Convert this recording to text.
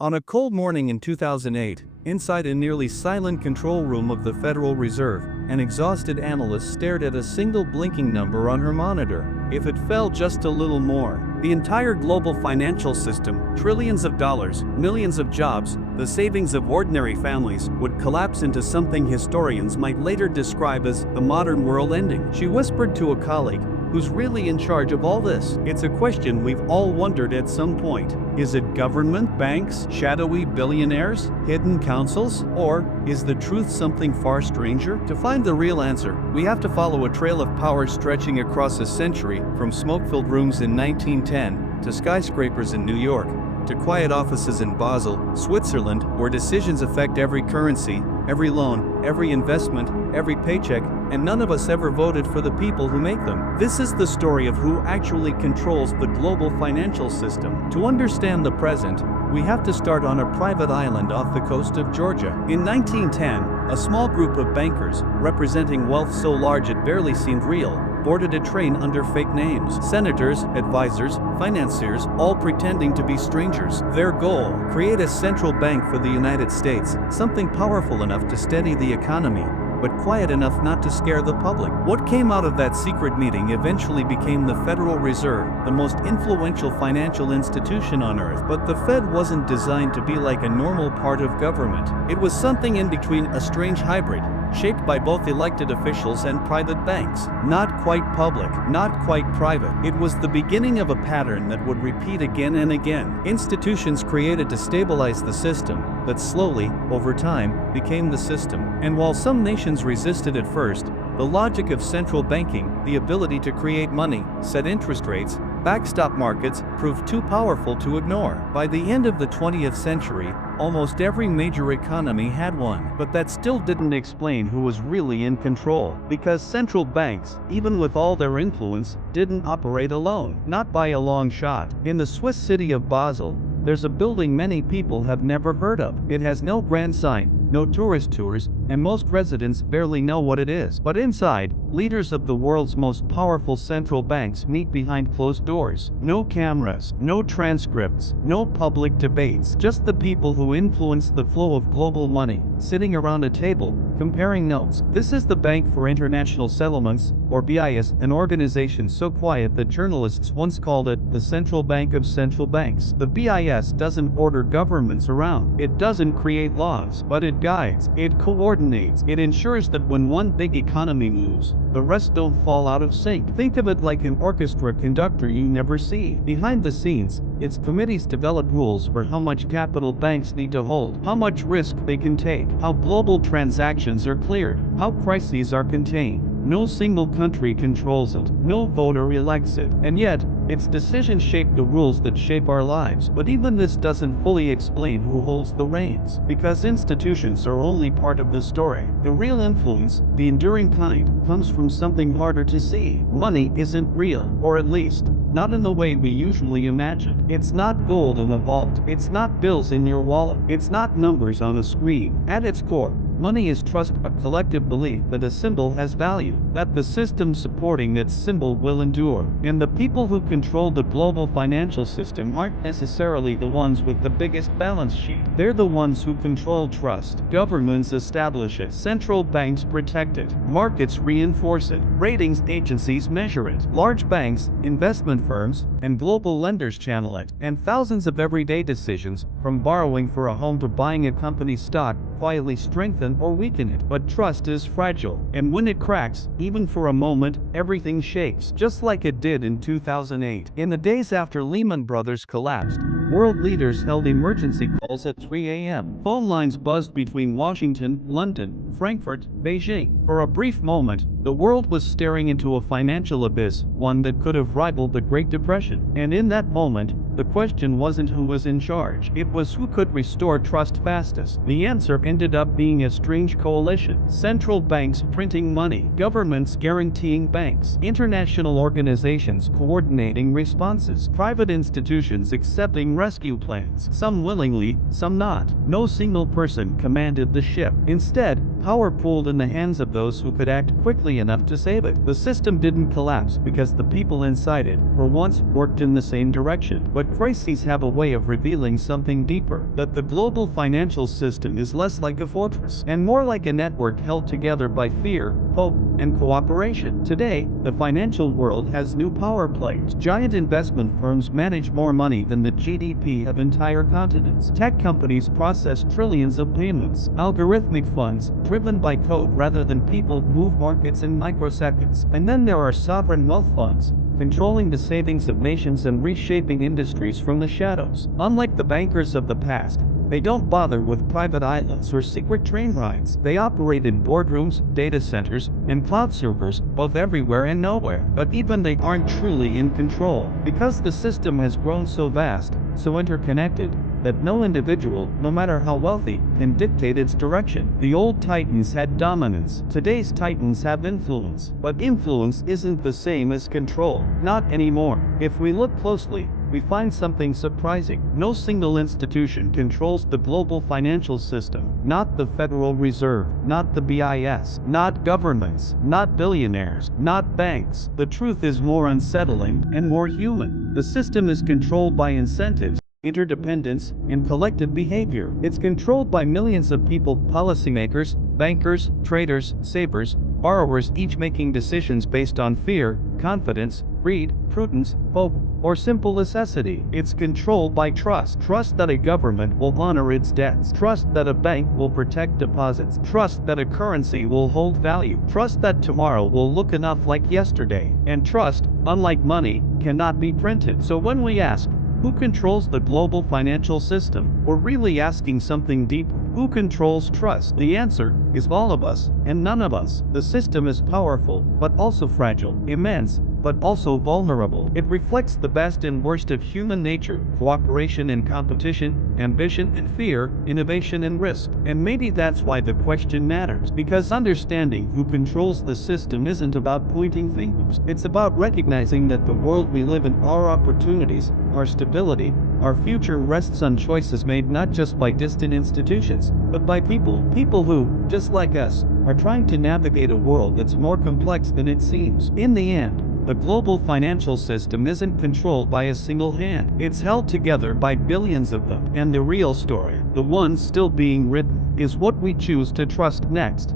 On a cold morning in 2008, inside a nearly silent control room of the Federal Reserve, an exhausted analyst stared at a single blinking number on her monitor. If it fell just a little more, the entire global financial system, trillions of dollars, millions of jobs, the savings of ordinary families, would collapse into something historians might later describe as the modern world ending. She whispered to a colleague, "Who's really in charge of all this?" It's a question we've all wondered at some point. Is it government, banks, shadowy billionaires, hidden councils? Or is the truth something far stranger? To find the real answer, we have to follow a trail of power stretching across a century, from smoke-filled rooms in 1910 to skyscrapers in New York, to quiet offices in Basel, Switzerland, where decisions affect every currency, every loan, every investment, every paycheck, and none of us ever voted for the people who make them. This is the story of who actually controls the global financial system. To understand the present, we have to start on a private island off the coast of Georgia. In 1910, a small group of bankers, representing wealth so large it barely seemed real, boarded a train under fake names. Senators, advisors, financiers, all pretending to be strangers. Their goal: create a central bank for the United States, something powerful enough to steady the economy, but quiet enough not to scare the public. What came out of that secret meeting eventually became the Federal Reserve, the most influential financial institution on earth. But the Fed wasn't designed to be like a normal part of government. It was something in between, a strange hybrid, shaped by both elected officials and private banks. Not quite public, not quite private. It was the beginning of a pattern that would repeat again and again. Institutions created to stabilize the system, that slowly, over time, became the system. And while some nations resisted at first, the logic of central banking, the ability to create money, set interest rates, backstop markets, proved too powerful to ignore. By the end of the 20th century, almost every major economy had one. But that still didn't explain who was really in control. Because central banks, even with all their influence, didn't operate alone. Not by a long shot. In the Swiss city of Basel, there's a building many people have never heard of. It has no grand sign, no tourist tours, and most residents barely know what it is. But inside, leaders of the world's most powerful central banks meet behind closed doors. No cameras, no transcripts, no public debates. Just the people who influence the flow of global money, sitting around a table, comparing notes. This is the Bank for International Settlements, or BIS, an organization so quiet that journalists once called it the central bank of central banks. The BIS doesn't order governments around. It doesn't create laws, but it guides, it coordinates, it ensures that when one big economy moves, the rest don't fall out of sync. Think of it like an orchestra conductor you never see. Behind the scenes, its committees develop rules for how much capital banks need to hold, how much risk they can take, how global transactions are cleared, how crises are contained. No single country controls it, no voter elects it, and yet, its decisions shape the rules that shape our lives. But even this doesn't fully explain who holds the reins, because institutions are only part of the story. The real influence, the enduring kind, comes from something harder to see. Money isn't real, or at least, not in the way we usually imagine. It's not gold in a vault. It's not bills in your wallet. It's not numbers on a screen. At its core, money is trust, a collective belief that a symbol has value, that the system supporting its symbol will endure. And the people who control the global financial system aren't necessarily the ones with the biggest balance sheet. They're the ones who control trust. Governments establish it. Central banks protect it. Markets reinforce it. Ratings agencies measure it. Large banks, investment firms, and global lenders channel it. And thousands of everyday decisions, from borrowing for a home to buying a company's stock, quietly strengthen or weaken it. But trust is fragile, and when it cracks, even for a moment, everything shakes, just like it did in 2008. In the days after Lehman Brothers collapsed, world leaders held emergency calls at 3 a.m. Phone lines buzzed between Washington, London, Frankfurt, Beijing. For a brief moment, the world was staring into a financial abyss, one that could have rivaled the Great Depression. And in that moment, the question wasn't who was in charge, it was who could restore trust fastest. The answer ended up being a strange coalition. Central banks printing money, governments guaranteeing banks, international organizations coordinating responses, private institutions accepting rescue plans, some willingly, some not. No single person commanded the ship. Instead, power pooled in the hands of those who could act quickly enough to save it. The system didn't collapse because the people inside it, for once, worked in the same direction. But crises have a way of revealing something deeper, that the global financial system is less like a fortress and more like a network held together by fear, hope, and cooperation. Today, the financial world has new power players. Giant investment firms manage more money than the GDP of entire continents. Tech companies process trillions of payments. Algorithmic funds, driven by code rather than people, move markets in microseconds. And then there are sovereign wealth funds, controlling the savings of nations and reshaping industries from the shadows. Unlike the bankers of the past, they don't bother with private islands or secret train rides. They operate in boardrooms, data centers, and cloud servers, both everywhere and nowhere. But even they aren't truly in control, because the system has grown so vast, so interconnected, that no individual, no matter how wealthy, can dictate its direction. The old titans had dominance. Today's titans have influence. But influence isn't the same as control. Not anymore. If we look closely, we find something surprising. No single institution controls the global financial system. Not the Federal Reserve, not the BIS, not governments, not billionaires, not banks. The truth is more unsettling and more human. The system is controlled by incentives, interdependence, and collective behavior. It's controlled by millions of people, policymakers, bankers, traders, savers, borrowers, each making decisions based on fear, confidence, greed, prudence, hope, or simple necessity. It's controlled by trust. Trust that a government will honor its debts. Trust that a bank will protect deposits. Trust that a currency will hold value. Trust that tomorrow will look enough like yesterday. And trust, unlike money, cannot be printed. So when we ask, who controls the global financial system? We're really asking something deeper. Who controls trust? The answer is all of us, and none of us. The system is powerful, but also fragile, immense, but also vulnerable. It reflects the best and worst of human nature: cooperation and competition, ambition and fear, innovation and risk. And maybe that's why the question matters, because understanding who controls the system isn't about pointing fingers. It's about recognizing that the world we live in, our opportunities, our stability, our future rests on choices made not just by distant institutions, but by people. People who, just like us, are trying to navigate a world that's more complex than it seems. In the end, the global financial system isn't controlled by a single hand. It's held together by billions of them. And the real story, the one still being written, is what we choose to trust next.